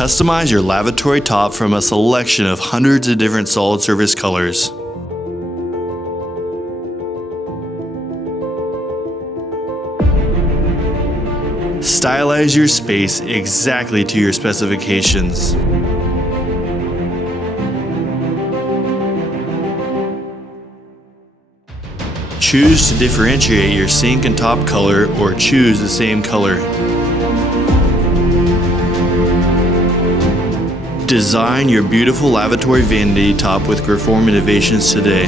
Customize your lavatory top from a selection of hundreds of different solid surface colors. Stylize your space exactly to your specifications. Choose to differentiate your sink and top color or choose the same color. Design your beautiful lavatory vanity top with Grifform innovations today.